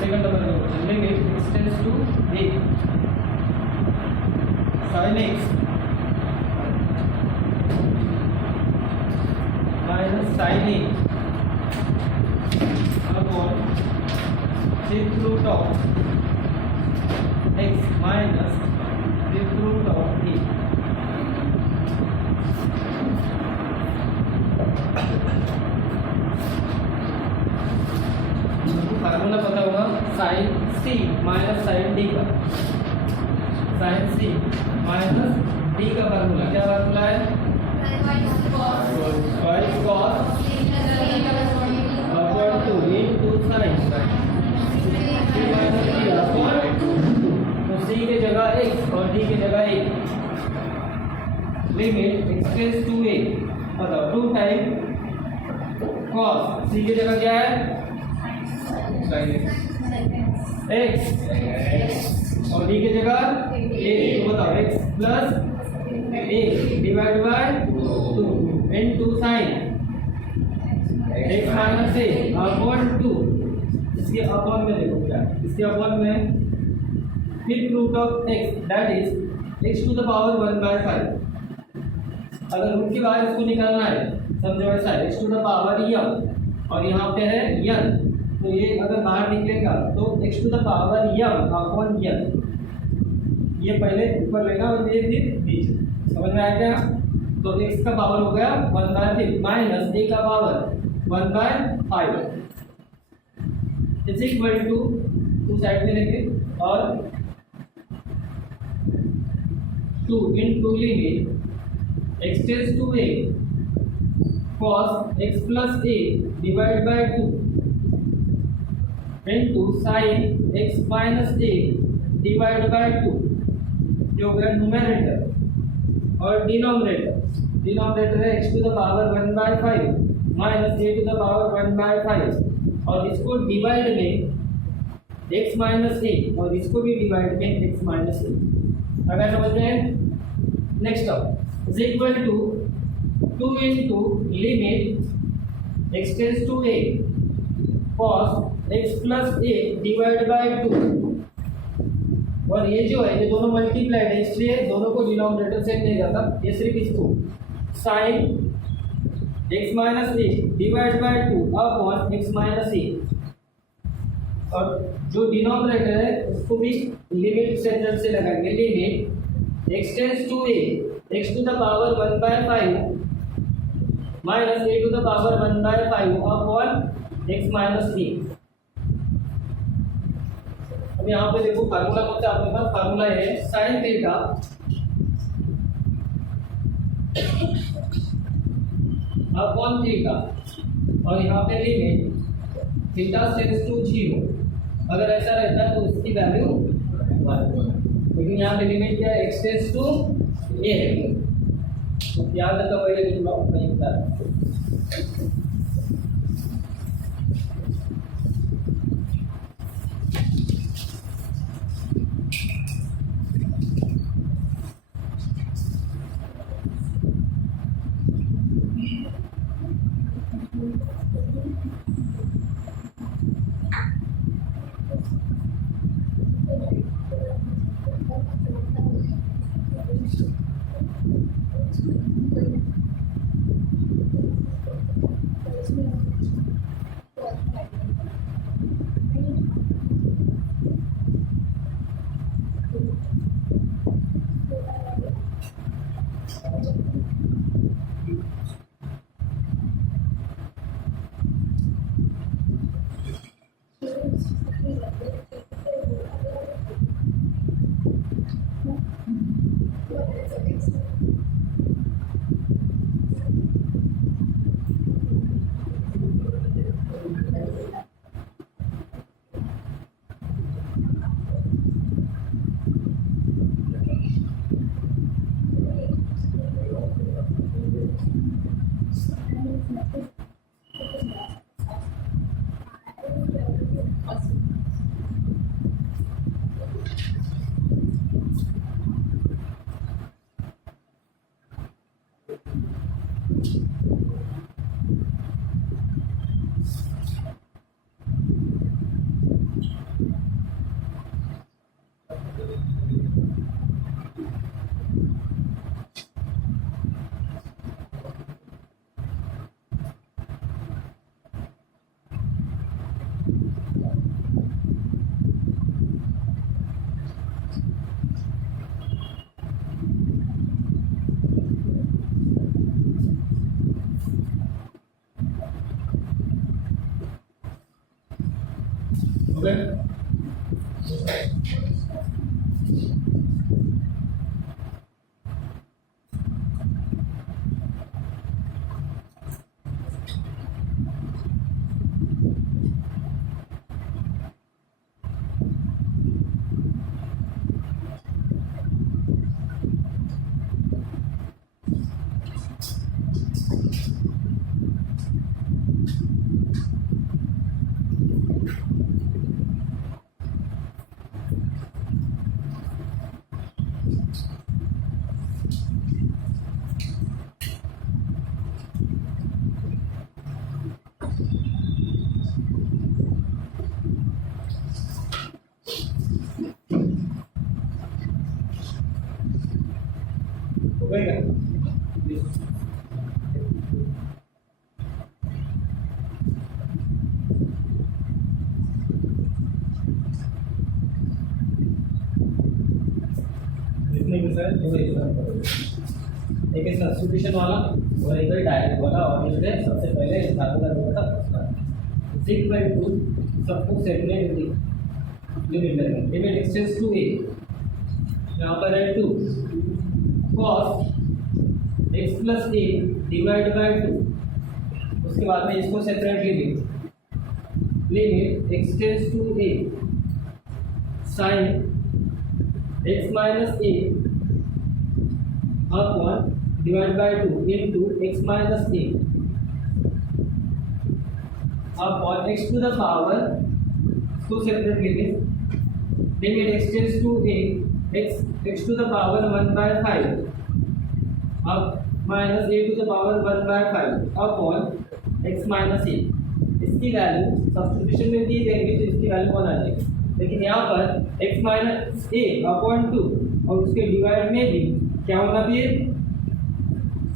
Second number का question limit x tends to a sin x minus sin a upon fifth root of x minus fifth root of a। Formula पता होगा साइन सी minus sign D का, साइन सी minus D का formula क्या फार्मूला है? y cos upon 2 into sin c minus d upon 2। तो c के जगह x और d के जगह a। Limit x tends to a मतलब 2 टाइम cos c के जगह क्या है? x और d की जगह a। तो बताओ x plus a divide by 2 into sine x minus a upon 2। इसके अपॉन में देखो क्या, इसके अपॉन में fifth root of x that is x to the power 1/5। अगर रूट के बाहर इसको निकालना है समझो ऐसा है x to the power m और यहाँ पे है n, तो ये अगर बाहर निकलेगा तो x to the power m upon n, ये पहले ऊपर लेना और ये फिर नीचे। समझ में आया क्या? तो x का पावर हो गया 1/5 माइनस a का power 1/5 is equal to 2 side में लेंगे और 2 into limit x tends to a cos x plus a divide by 2 into sine x minus a divide by 2। ये हो गया न्यूमरेटर और डिनोमिनेटर। डिनोमिनेटर है x to the power 1/5 minus a to the power 1/5 और इसको डिवाइड में x minus a और इसको भी डिवाइड में x माइनस a। अगर समझ में नेक्स्ट अब is equal to 2 into limit x tends to a cos x plus a divide by 2। और ये जो है ये दोनों मल्टीप्लाइड है इसलिए दोनों को डिनोमिनेटर से नहीं जाता, ये सिर्फ इसको sine x minus a divide by 2 upon x minus a। और जो डिनोमिनेटर है उसको भी लिमिट सेंटर से लगाएंगे। Limit x tends to a x to the power 1/5 minus a to the power 1/5 upon x minus a। अब यहाँ पे देखो फार्मूला कौन सा आपके पास? फार्मूला है साइन थीटा अपॉन थीटा और यहाँ पे लिमिट थीटा टेंड्स टू 0। अगर ऐसा रहता है तो उसकी वैल्यू 1, लेकिन यहाँ पे लिमिट क्या है? x टेंड्स टू a है। तो याद रखो पहले लिख लो वहीं पर। ओके एक है सब्स्टिट्यूशन वाला और एक है डायरेक्ट वाला और ये सबसे पहले इस धातु का रूप था सिक बाय 2 सबको सेपरेट लिमिट लेंगे लिमिट एक्सटेंड्स टू a यहाँ पर है 2 cos x plus a divide by 2 उसके बाद में इसको separate limit x tends to a sin x minus a upon divided by 2 into x minus a upon x to the power two separate limit extends to a x to the power 1 by 5 up minus a to the power 1 by 5 upon x minus a इसकी value substitution में दी देंगे तो इसकी वैल्यू कौन आ जाएगी लेकिन यहाँ पर x माइनस ए अपॉन 2 और उसके डिवाइड में भी क्या होगा फिर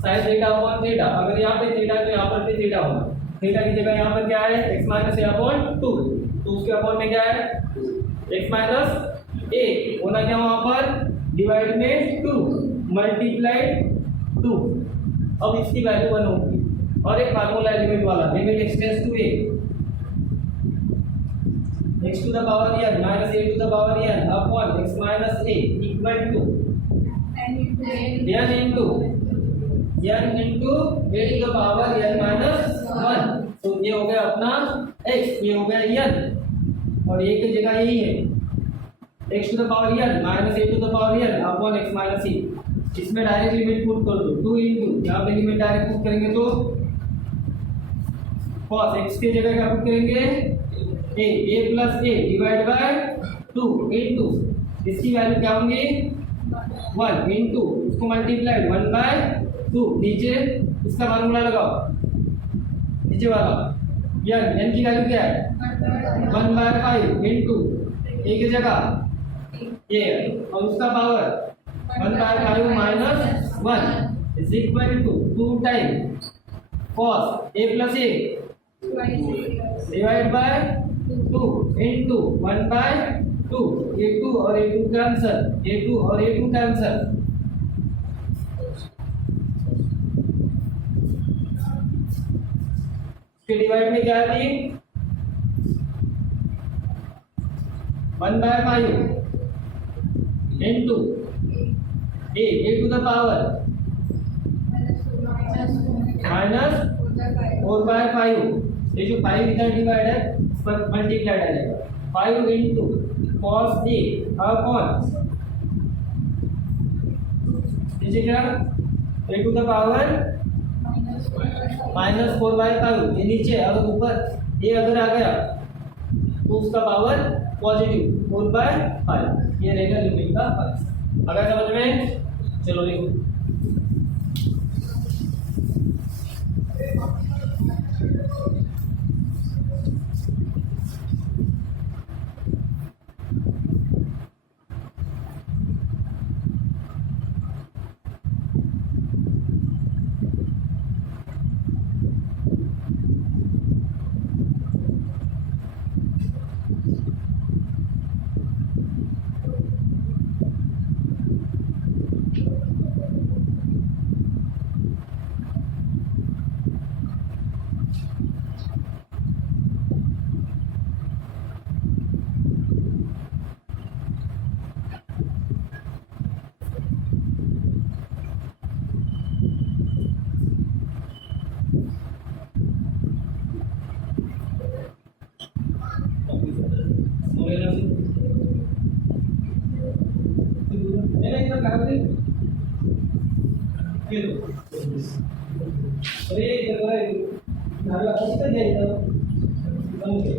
साइन थीटा अपॉन थीटा अगर यहाँ पे थीटा तो यहाँ पर भी थीटा होगा थीटा की जगह यहाँ पर क्या है x माइनस ए अपॉन 2 तो उसके अपॉन में क्या है x माइनस ए होना क्या वहाँ पर डिवाइड में 2 मल्टीप्लाइड 2 अब इसकी वैल्यू 1 होगी और एक फार्मूला लिमिट वाला limit x tends to a x to the power n minus a to the power n upon x minus a equal to n into a to the power n minus 1 तो ये हो गया अपना x ये हो गया n और a की जगह यही है x to the power n minus a to the power n upon x minus a इसमें डायरेक्ट लिमिट पुट कर दो 2 into यहाँ पे लिमिट डायरेक्ट पुट करेंगे तो cos x की जगह क्या पुट करेंगे a plus a divide by 2 into इसकी वैल्यू क्या होंगी 1 into उसको मल्टीप्लाइड 1 बाय 2 नीचे इसका फार्मूला लगाओ नीचे वाला n की वैल्यू क्या है 1 बाय 5 into a की जगह ये और उसका पावर 1 बाय 5 माइनस 1 is equal to 2 time cos a plus a divide by 2 into 1 by 2 a2 और a2 कैंसिल a2 और a2 कैंसिल इसके डिवाइड में क्या है 1 by 5 into a to the power minus 4 by 5 ये जो 5 इधर डिवाइड है पर मल्टीप्लाइड आ जाएगा 5 into cos a अपॉन नीचे क्या a to the power minus 4 by 5 ये नीचे अगर ऊपर a अगर आ गया तो उसका पावर पॉजिटिव 4 by 5 ये रहेगा लिमिट का फर्क अगर समझ में चलो लिखो फिर अरे इधर नाला कितना जाएगा ओके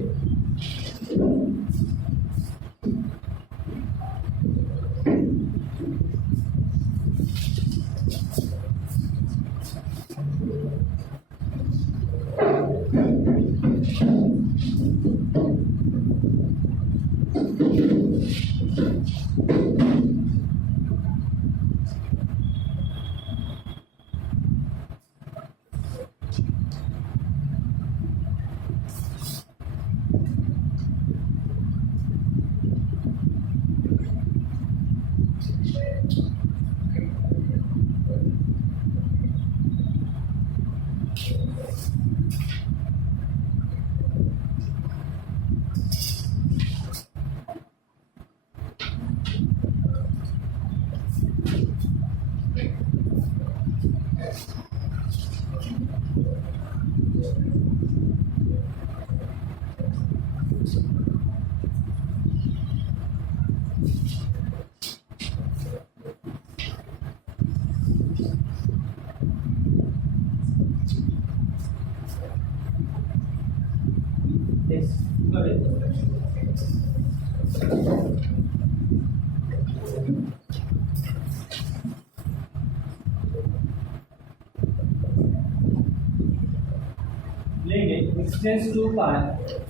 लेंगे x tends to pi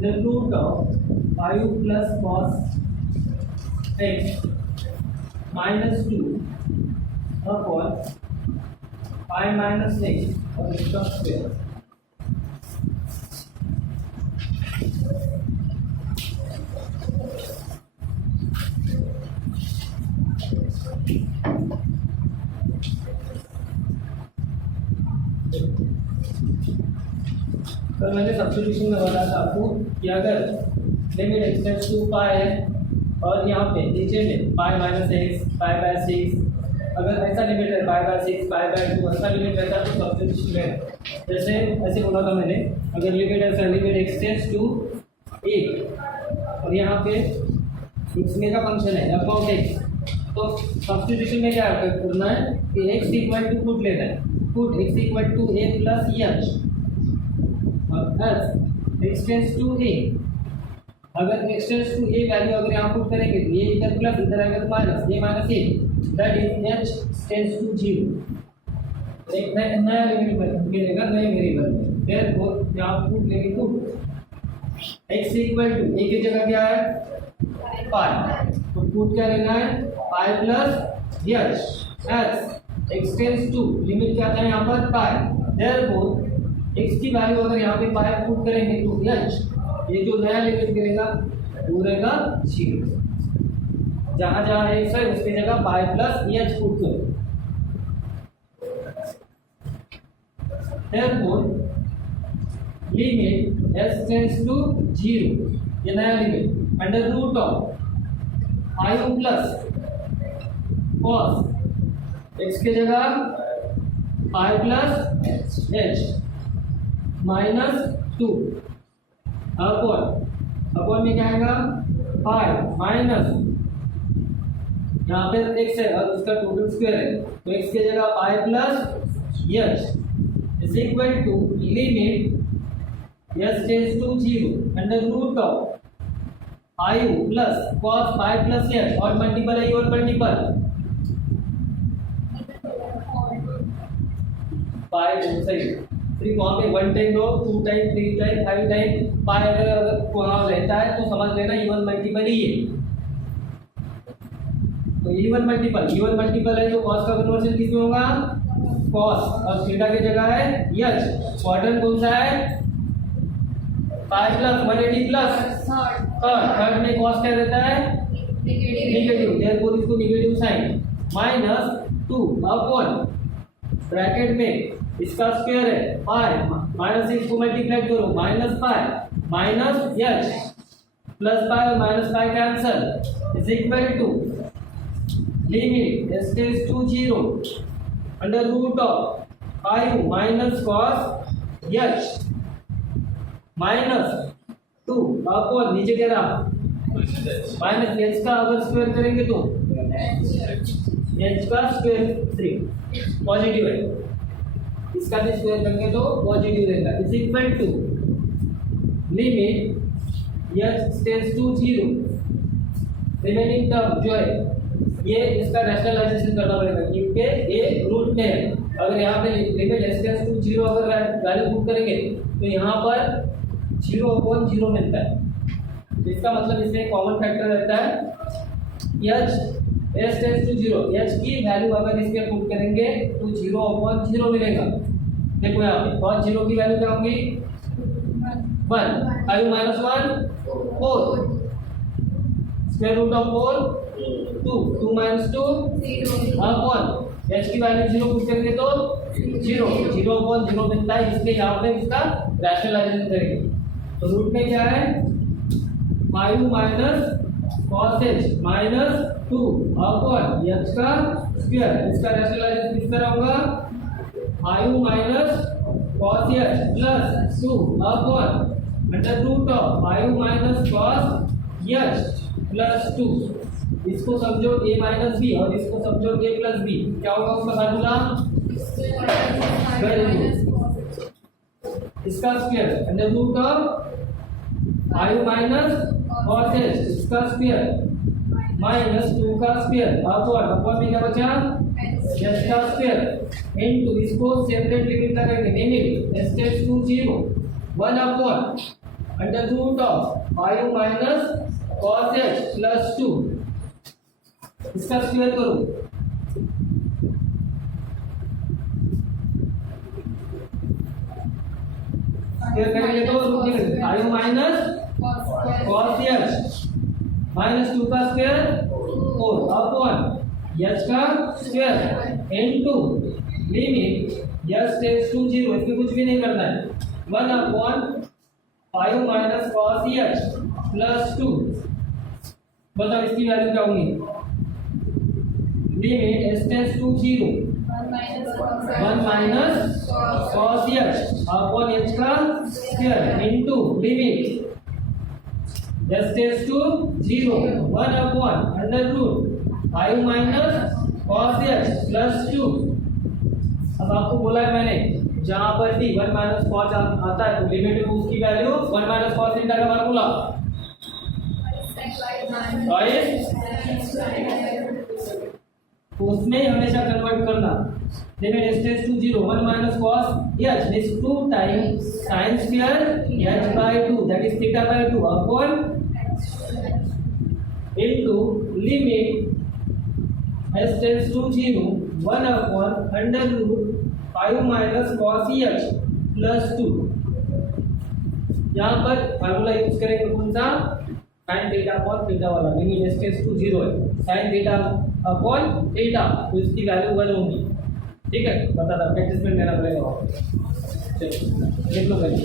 the root of 5 plus cos x minus 2 upon 5 minus x और इसका स्क्वायर तो मैंने सब्स्टिट्यूशन में बताया था आपको कि अगर लिमिट x टेंस टू पाई है और यहाँ पे नीचे में pi minus x pi by six अगर ऐसा लिमिट है pi by six pi by two ऐसा लिमिट रहता तो सब्स्टिट्यूशन में जैसे ऐसे बोला था मैंने अगर लिमिट ऐसा लिमिट x टेंस टू ए और यहाँ पे इसमें का फंक्शन है f ऑफ x तो सब्स्टिट्यूशन में क्या करना है कि x इक्वल टू पुट लेना है put x equal to a plus H और x टेंस टू a अगर x tends to a value अगर यहाँ पुट करेंगे तो ये इधर प्लस इधर आएगा तो minus a minus a that is h tends to 0 एक नया लिमिट मिलेगा नए वेरिएबल में देयरफॉर यहाँ पुट लेंगे तो x इक्वल टू a की जगह क्या है पाई तो पुट क्या लेना है pi plus h x tends to limit क्या था यहाँ पर पाई देयरफॉर x की वैल्यू अगर यहाँ पे पाई पुट करेंगे तो h ये जो नया लिमिट करेगा वो रहेगा 0 जहाँ जहाँ x है उसकी जगह पाई प्लस h पुट करो therefore limit s tends to 0 ये नया limit under root of 5 plus cos x की जगह 5 प्लस h माइनस 2 अपॉन में क्या आएगा 5 माइनस यहाँ पे x है और उसका टोटल स्क्वायर है तो x की जगह 5 plus h is equal to limit s tends to 0 under root of 5 plus cos 5 plus h और मल्टीपल है और मल्टीपल 5 सही फिर वहाँ पे 1 टाइम दो 2 टाइम 3 टाइम 5 टाइम पाई अगर वहाँ रहता है तो समझ लेना इवन मल्टीपल ही है तो इवन मल्टीपल है तो cos का कन्वर्जन किस में होगा cos और थीटा की जगह है h क्वाड्रेंट कौन सा है 5 प्लस 180 प्लस थर्ड में cos क्या रहता है नेगेटिव देयरफॉर इसको negative sine minus 2 upon bracket में इसका स्क्वायर है पाई माइनस सिक्स को मल्टीप्लाई करो minus pi minus h plus pi और minus pi cancel is equal to limit s tends to 0 under root of 5 minus cos h minus 2 upon नीचे क्या रहा minus h का अगर स्क्वायर करेंगे तो h का स्क्वायर 3 पॉजिटिव है, इसका भी स्क्वायर करेंगे तो पॉजिटिव रहेगा, is equal to limit h tends to 0 remaining term जो है ये इसका रैशनलाइजेशन करना पड़ेगा क्योंकि ये रूट में है। अगर यहाँ पे लिमिट h टेंड्स टू 0 अगर वैल्यू पुट करेंगे तो यहाँ पर 0/0 मिलता है, इसका मतलब इसमें कॉमन फैक्टर रहता है h टेंड्स टू 0, h की वैल्यू अगर इसमें पुट करेंगे तो 0/0 मिलेगा। देखो यहाँ पे और 0 की वैल्यू क्या होगी 1, 5 माइनस 1 4, square root of 4 2, 2 minus 2 1, h की वैल्यू 0 पुट करेंगे तो 0/0 मिलता है, इसलिए यहाँ पे इसका रैशनलाइजेशन करेंगे। तो रूट में क्या है 5 minus cos h minus 2 upon h का स्क्वायर, इसका रैशनलाइजेशन किस तरह होगा 5 minus cos h plus 2 upon under root of 5 minus cos h plus 2, इसको समझो a माइनस b और इसको समझो a प्लस b, क्या होगा उसका फार्मूला इसका square under root of 5 minus cos h इसका स्क्वायर माइनस 2 का स्क्वायर अपॉन में क्या बचा h का स्क्वायर इनटू इसको सेपरेट लिमिट लगाएंगे, limit h tends to 0 1 upon under root of 5 minus cos h plus 2, इसका स्क्वायर करो स्क्वायर करेंगे तो 5 माइनस cos h माइनस 2 का स्क्वायर 4 अपॉन h का square into limit h tends to 0, इसमें कुछ भी नहीं करना है 1 upon 5 minus cos h plus 2, बताओ इसकी वैल्यू क्या होगी limit h tends to 0 1 minus cos h upon h का square into limit h tends to 0 1 upon under root 5 minus cos h plus 2। अब आपको बोला है मैंने जहां पर भी 1 माइनस cos आता है तो लिमिट में उसकी वैल्यू 1 माइनस cos थीटा का फार्मूला उसमें हमेशा कन्वर्ट करना, limit h tends to 0 1 minus cos h means 2 times sin square h by 2 that is theta by 2 upon into limit h tends to 0 1 upon under root 5 minus cos h plus 2। यहाँ पर formula use करेंगे कौन सा sin theta upon theta वाला, limit h tends to 0 है sin theta upon theta, तो इसकी वैल्यू 1 होगी। ठीक है, बता था प्रैक्टिस में लेना पड़ेगा, चलो देख लो पहले।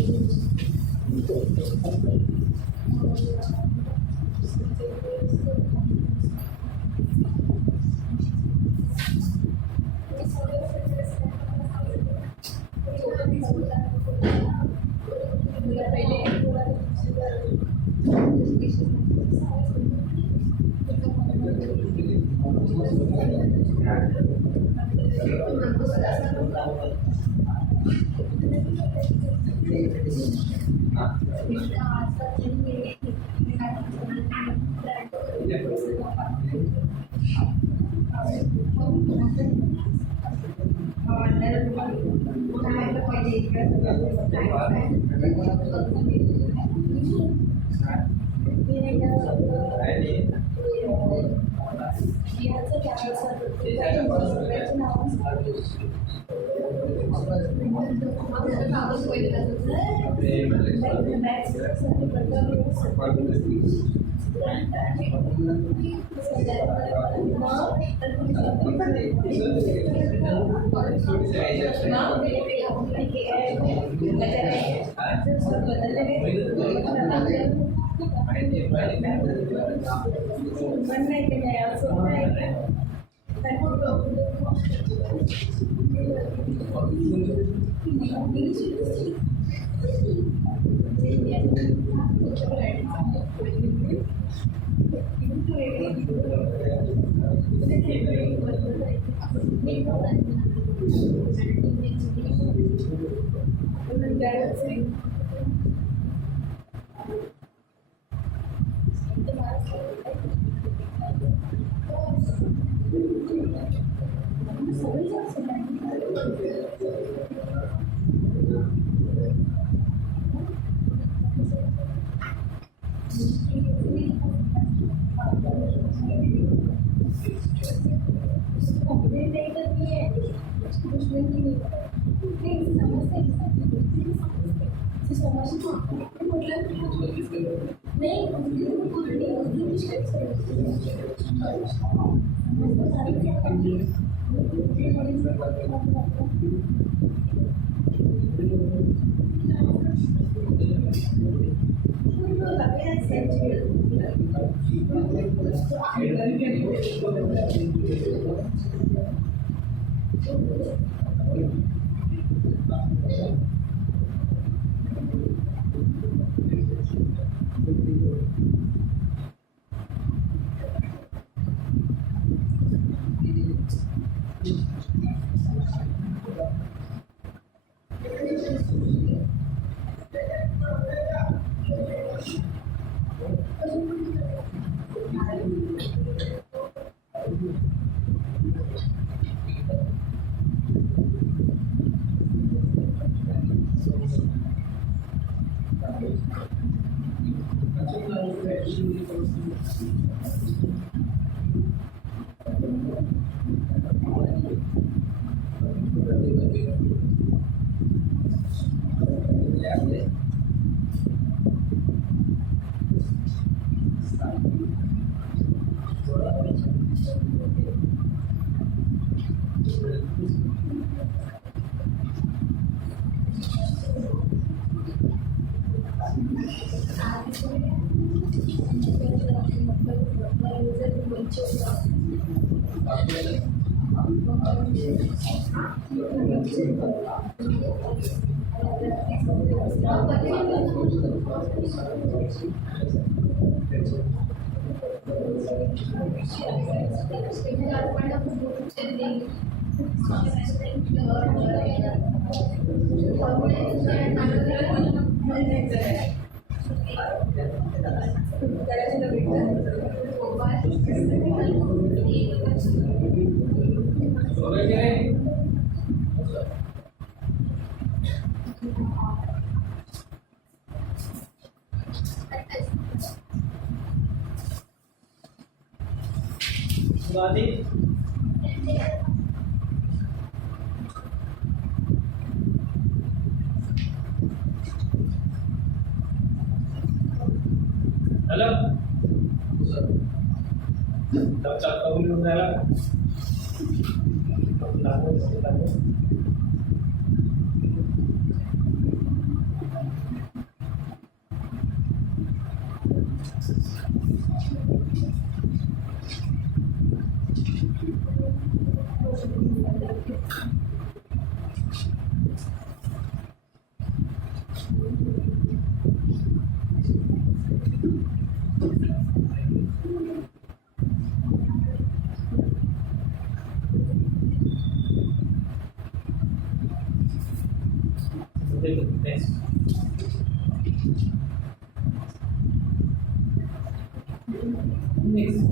हेलो तब तक कबूल हो जाएगा next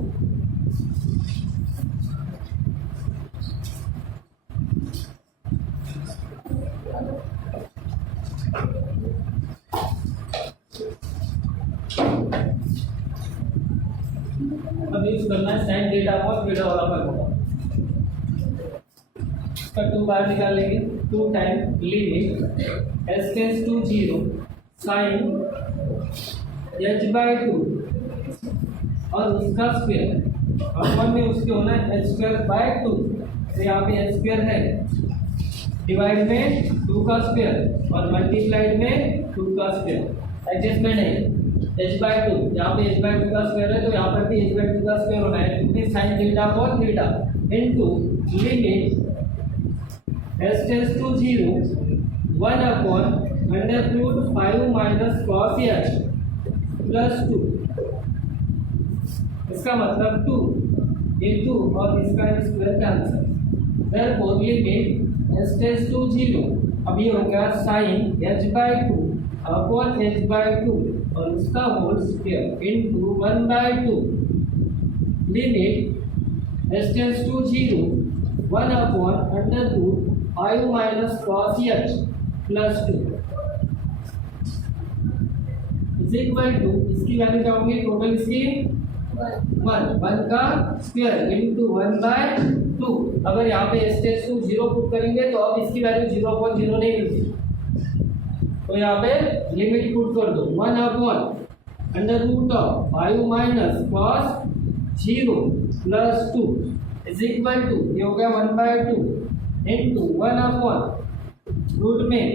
अब यूज करना है साइन डेटा और बीटा वाला फॉर्मूला इसका 2 बार निकाल लेंगे 2 time limit s tends to 0 sine h/2 और उसका स्क्वायर और वन में उसके होना है h²/2 तो यहाँ पे h² है डिवाइड में 2 का स्क्वायर और मल्टीप्लाइड में 2 का स्क्वायर एडजस्टमेंट है h/2 यहाँ पे h/2 का स्क्वायर है तो यहाँ पर भी h/2 का स्क्वायर होना है क्योंकि sin theta cos theta into limit s tends to 0 1/√5 minus cos h plus 2 इसका मतलब 2 into और इसका square cancel, therefore limit s tends to 0, अब ये हो गया sin h/2 अपॉन h/2 और उसका whole square into 1/2 limit s tends to 0 1 upon under root 5 minus cos h plus 2 is equal to, इसकी वैल्यू क्या होगी टोटल इसकी 1 का स्क्वायर इनटू 1/2। अगर यहाँ पे s टेंड्स टू 0 पुट करेंगे तो अब इसकी वैल्यू 0.0 नहीं मिलती, तो यहाँ पे लिमिट पुट कर दो 1 upon under root of 5 minus cos 0 plus 2 is equal to, ये हो गया 1/2 इनटू 1 अपॉन रूट में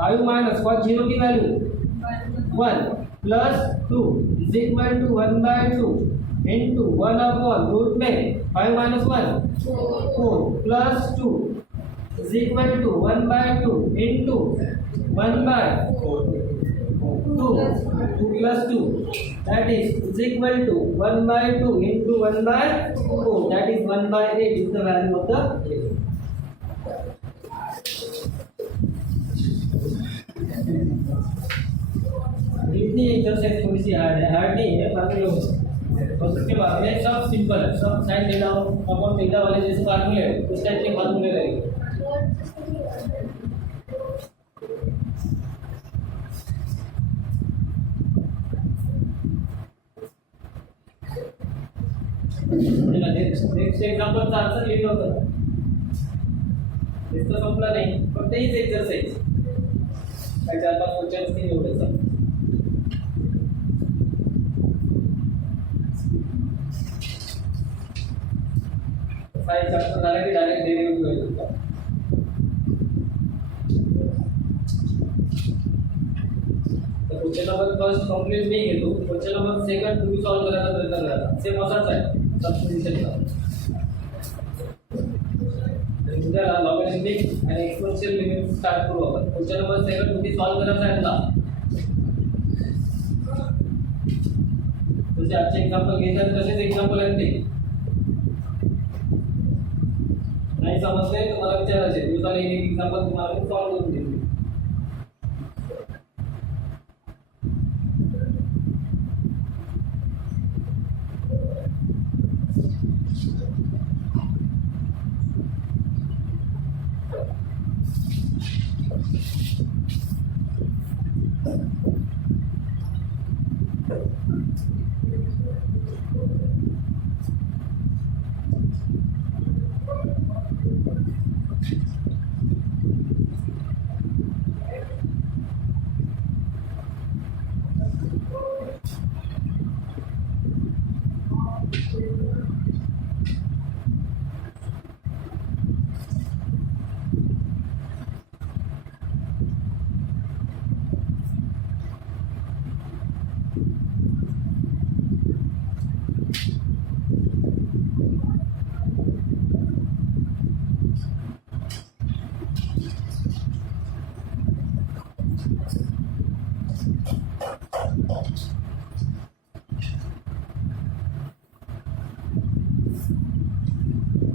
5 माइनस cos 0 की value 1 plus 2 is equal to 1/2 into 1 upon root में 5 माइनस 1 4 plus 2 is equal to 1/2 into 1/2 2 plus 2 that is equal to 1/2 into 1/4 that is 1/8 is the value of the limit. इतनी एक्सरसाइज थोड़ी सी हार्ड नहीं है, बाकी लोग और उसके बाद में सब सिंपल है, सब साइन थीटा अपॉन थीटा वाले जैसे फार्मूले उस टाइप के फार्मूले रहेंगे। नेक्स्ट एग्जांपल का आंसर लिहिलं होतं, इसका संपला नाही, फक्त हीच एक्सरसाइज काय 4-5 क्वेश्चन्स नाही एवढेच। काय चॅप्टर झाले की डायरेक्ट डेरिव्हेटिव्ह होईल। तर क्वेश्चन नंबर फर्स्ट कंप्लीट नाही घेतो, क्वेश्चन नंबर सेकंड तुम्ही सॉल्व करायचा प्रयत्न करा, सेम असाच आहे सबस्टिट्यूशनचा। उद्याला लॉगॅरिथमिक आणि एक्सपोनेन्शियल लिमिट स्टार्ट करू आपण। क्वेश्चन नंबर सेकंड तुम्ही सॉल्व करायचा आहे ना, जसे आजचे एक्झाम्पल घेतात तसेच एक्झाम्पल आहेत ते, नाही समजले तर मला विचारायचे, दिवसाला एक एक्झाम्पल तुम्हाला सॉल्व करून देईल।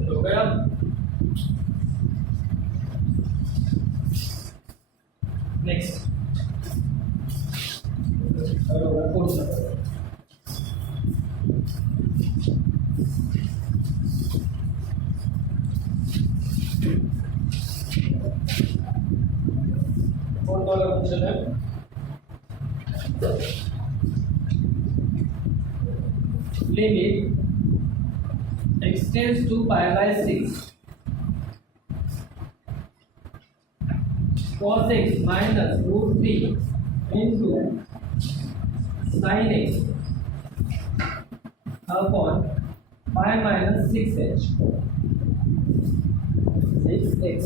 हो गया। नेक्स्ट कौन वाला क्वेश्चन है? Limit x tends to pi/6 cos x minus root 3 into sin x upon pi minus 6h 6x।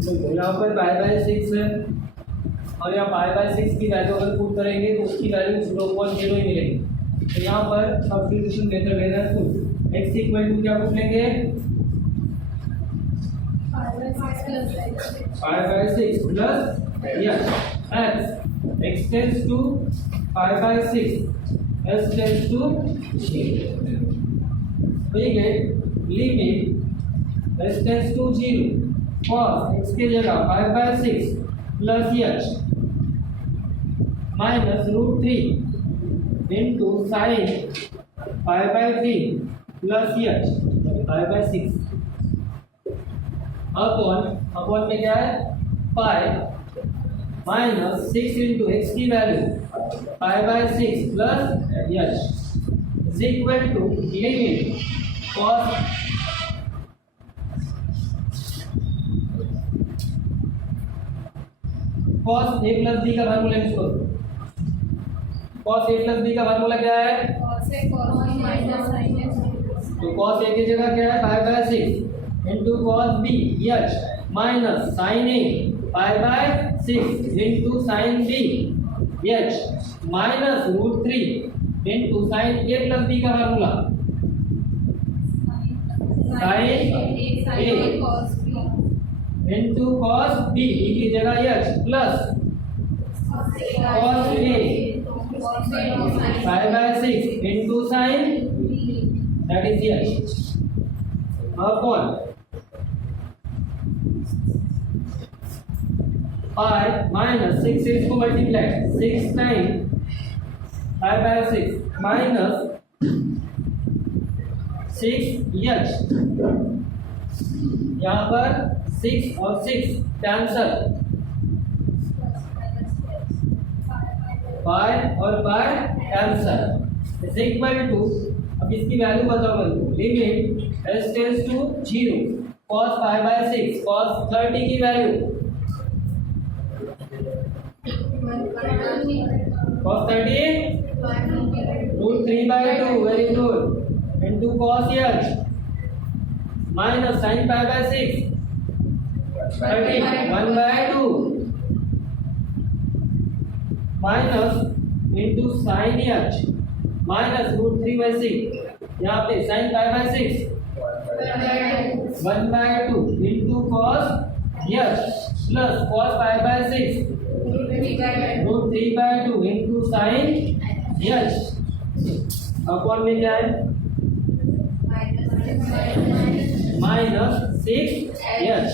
तो यहाँ पर pi/6 है और यहाँ pi/6 की वैल्यू अगर पुट करेंगे तो उसकी वैल्यू 0.0 ही मिलेगी। तो यहाँ पर सब्स्टिट्यूशन मेथड लेना है, तो x इक्वल टू क्या पुट लेंगे pi/6 plus x tends to 5/6 s tends to 0. We get limit s tends to 0 cos x की जगह 5/6 plus h minus √3 into sin 5/3 plus h 5/6 upon में क्या है पाई माइनस 6 इंटू एक्स की value 5/6 plus h is equal to limit cos a plus b का formula use करो। cos a plus b का formula क्या है तो cos a की जगह क्या है 5/6 into cos b h minus sin a 5/6 into sin b h minus √3 into sin a plus b का formula sin a into cos b की जगह h plus cos a 5/6 into sin that is h upon pi minus 6 is to multiply 6 times 5/6 minus 6h यहाँ पर 6 और 6 cancel pi और pi cancel is equal to अब इसकी value बताओ मेरे को limit s tends to 0 cos 5/6 cos 30 की value cos 30 √3/2 very good into cos h minus sin 5/6 30 1/2 minus into sin h minus √3/6 यहाँ पे sin 5/6 1/2 into cos h plus cos 5/6 √3/2 into sin h upon में क्या है -6h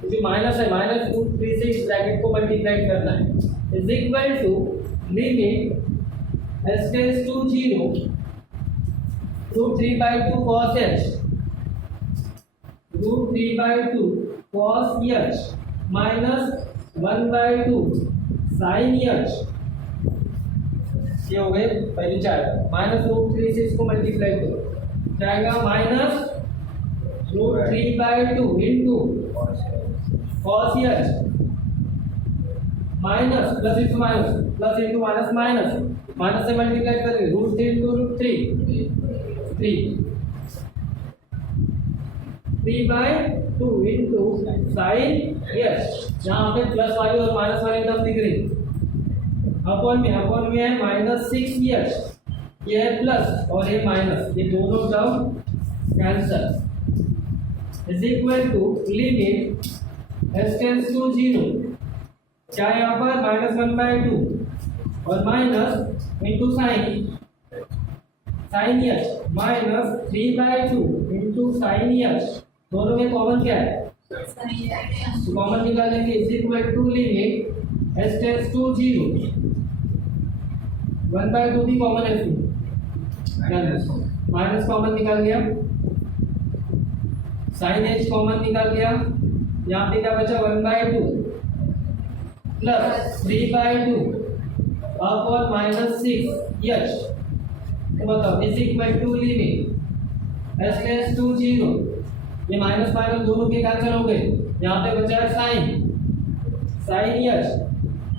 क्योंकि माइनस है माइनस √3 से इस ब्रैकेट को मल्टीप्लाई करना है is equal to limit s tends to 0 √3/2 cos h √3/2 cos h minus 1/2 sin h ये हो गए पहली चार माइनस √3 से इसको मल्टीप्लाई करो जाएगा माइनस √3/2 into cos h minus plus into minus minus से मल्टीप्लाई करेंगे √3 इंटू √3 3/2 इंटू साइन h यहाँ पे प्लस वाली और माइनस वाली टर्म दिख रही अपॉन में है -6h ये है प्लस और ये माइनस ये दोनों term cancel is equal to limit s tends to 0 क्या है यहाँ पर -1/2 और minus into sine h minus 3/2 into sine h दोनों में कॉमन क्या है तो कॉमन निकालेंगे is equal to limit s tends to 0 1/2 भी कॉमन है इसमें माइनस कॉमन निकाल लिया साइन h कॉमन निकाल लिया यहाँ पे क्या बचा 1/2 प्लस 3/2 अपॉन -6h तो बताओ is equal to limit s tends to 0 ये माइनस माइनस दोनों के कैंसिल हो गए यहाँ पे बचा है साइन h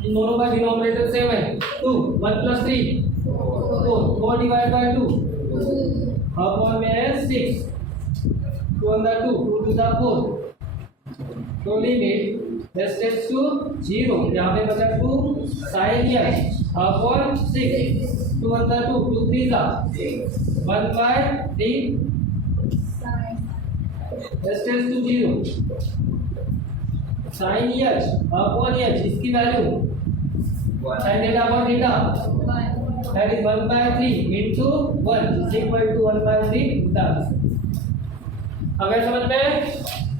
इन दोनों का डिनोमिनेटर सेम है 2 1 + 3 4 डिवाइड बाय 2 अपॉन में है 6 2 × 2 2 to the 4 तो लिमिट s टेंड्स टू 0 यहाँ पे बचा 2 sin h अपॉन 6 2 × 2 2 3 1/3 s tends to 0 sin h upon h इसकी value sin theta upon theta, that is 1 by 3 into 1 is equal to 1 by 3 theta. अब ऐसा समझ में?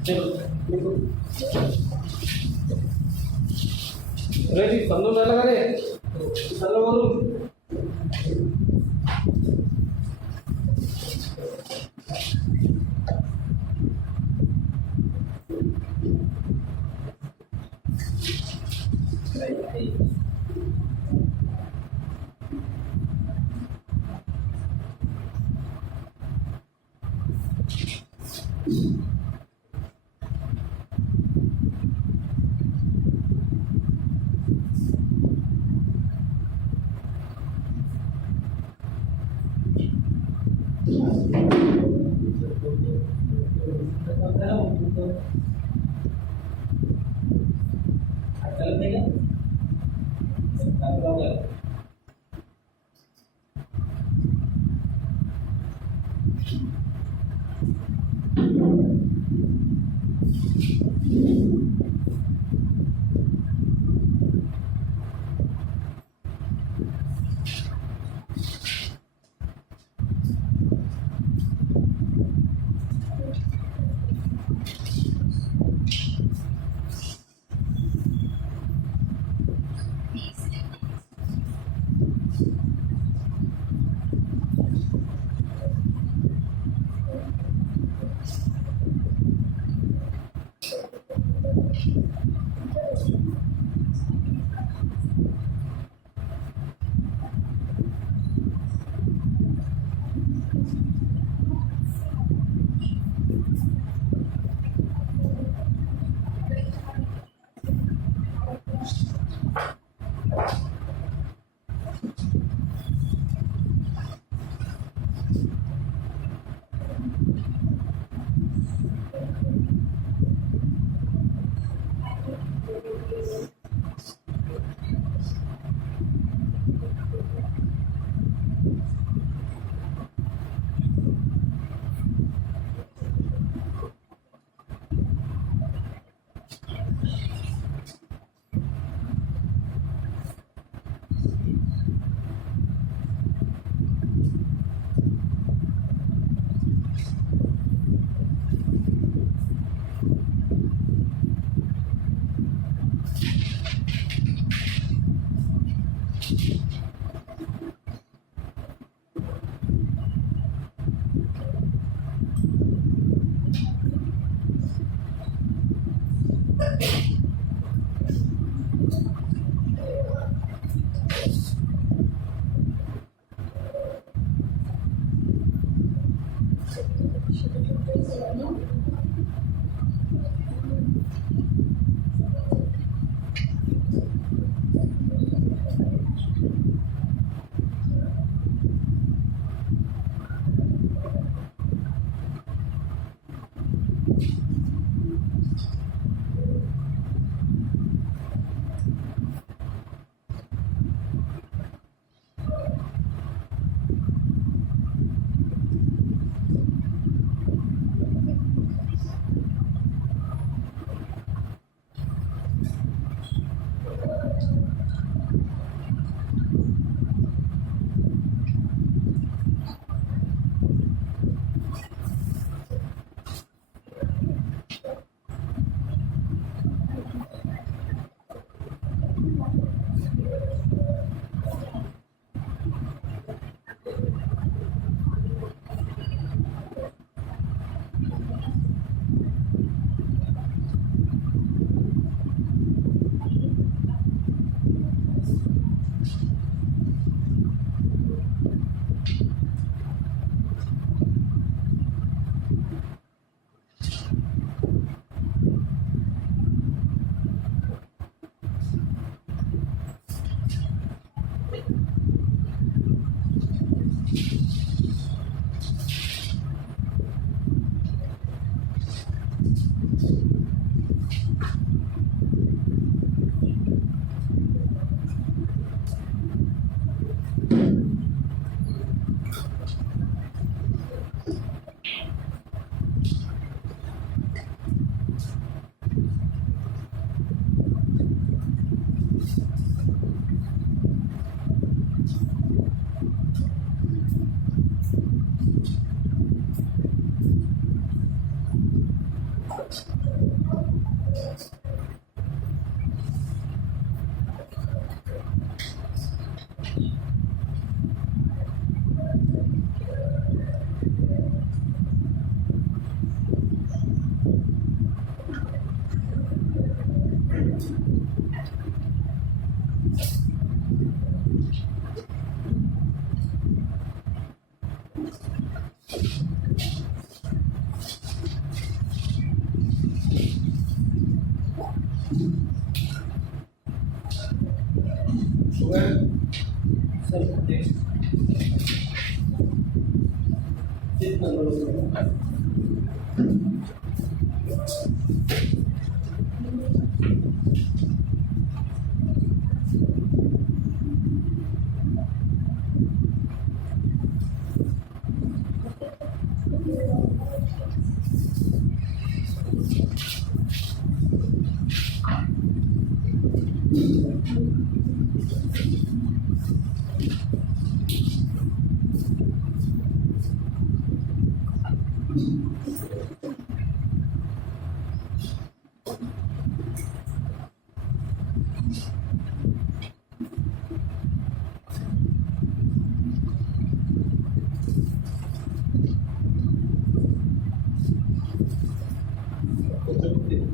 चलो देखो, रेडी समझो ना लगा रे, चलो बोलो।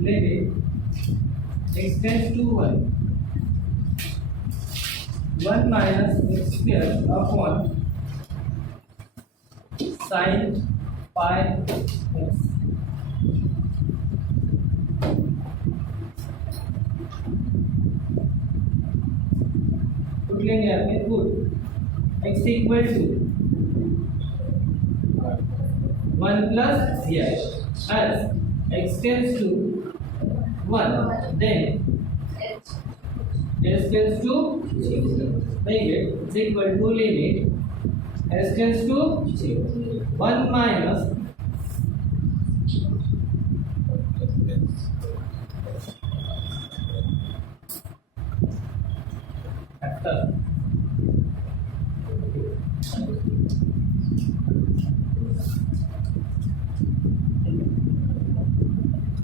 limit x tends to 1, 1 minus x square upon sin pi x. Put लेंगे आपने put x equal to 1 plus h as x tends to 1, then s tends to 0. Make it is equal to limit s tends to 0. 1 minus factor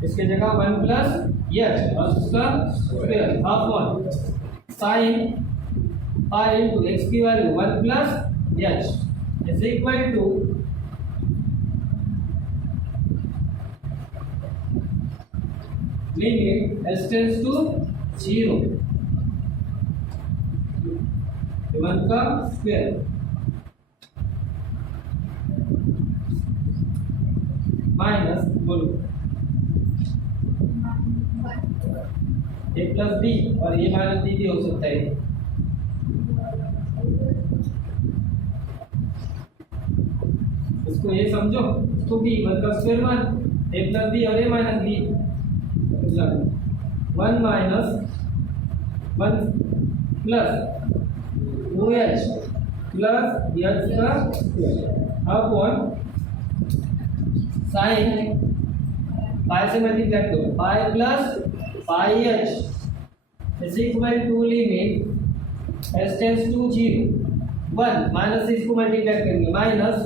इसके जगह 1 plus h और उसका square upon sin pi into x की value 1 plus h is equal to limit s tends to 0 1 का square minus बोलो a plus b और a minus b भी हो सकता है। इसको ये समझो, इसको b 1 का स्क्वायर 1 a प्लस b और a minus b 1 minus 1 plus 2h plus h का स्क्वायर अपॉन साइन पाई से मल्टीप्लाई करो pi plus pi h is equal to limit s tends to 0 1 माइनस इसको मल्टीप्लाई करेंगे माइनस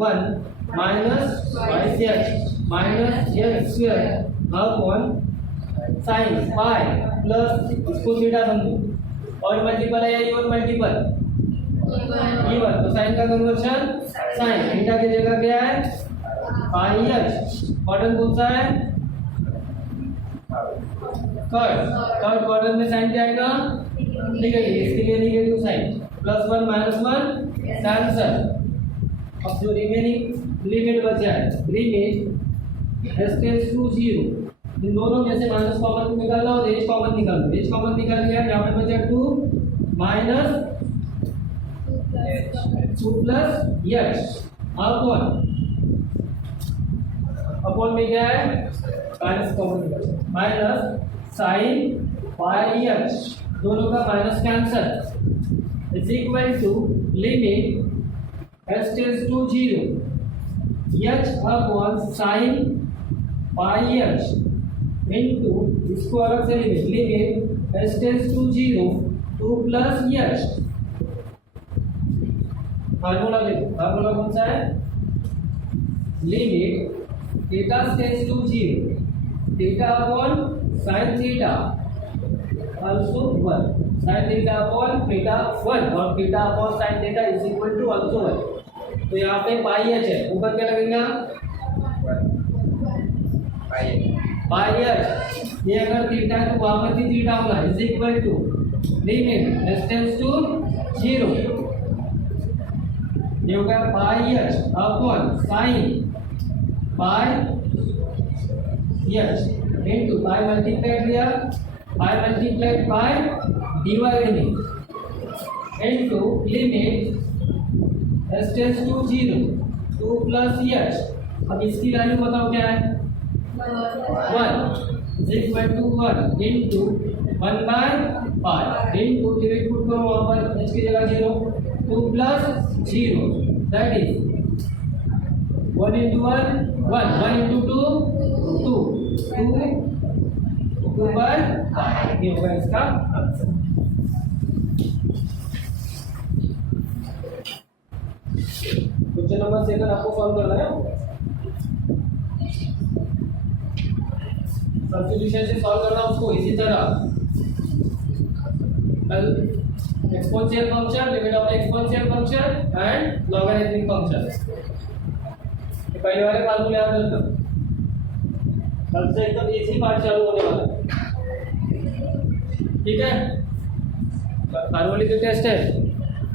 1 minus pi h minus h square upon sine pi plus इसको थीटा समझो और multiple है या और मल्टीपल इवन तो साइन का कन्वर्जन साइन थीटा की जगह क्या है पाई h क्वाड्रेंट कौन सा है थर्ड क्वाड्रेंट में साइन क्या आएगा नेगेटिव इसके लिए negative sine plus 1 minus 1 cancel. अब जो रिमेनिंग लिमिट बचा है लिमिट s टेंड्स टू 0 इन दोनों में से माइनस कॉमन निकालना और h कॉमन निकाल दो h कॉमन निकाल लिया यहाँ पे बचा 2 माइनस 2 प्लस h अपॉन में क्या है माइनस कॉमन निकाल माइनस साइन पाई h दोनों का minus cancel is equal to limit s tends to 0 h upon sine pi h into इसको अलग से limit s tends to 0 2 plus h formula देखो फार्मूला कौन सा है limit theta tends to 0 theta upon sin theta also 1 sin theta upon theta 1 और theta upon sin theta is equal to also 1 तो यहाँ पे पाई h है ऊपर क्या लगेगा पाई h ये अगर थीटा है तो वहां पर भी थीटा होगा is equal to limit s tends to 0 ये होगा pi h upon sin pi h into pi multiply किया पाई मल्टीप्लाई पाई डिवाइड में into limit S tends to 0, 2 plus H. अब इसकी वैल्यू बताओ क्या है, 1 is equal to 1 into 1/5 into divide put करो वहाँ पर एच की जगह 0, 2 प्लस 0 दैट इज 1 इंटू 1 1, 1 इंटू 2 2/5। ये होगा इसका आंसर। क्वेश्चन नंबर 7 आपको सॉल्व करना है। सब्स्टिट्यूशन से सॉल्व करना उसको इसी तरह, exponential function, limit of exponential function and logarithmic function. ये पहले वाले फार्मूले याद रखना, कल से एकदम इजी पार्ट चालू होने वाला है, ठीक है। फार्मूले की टेस्ट है।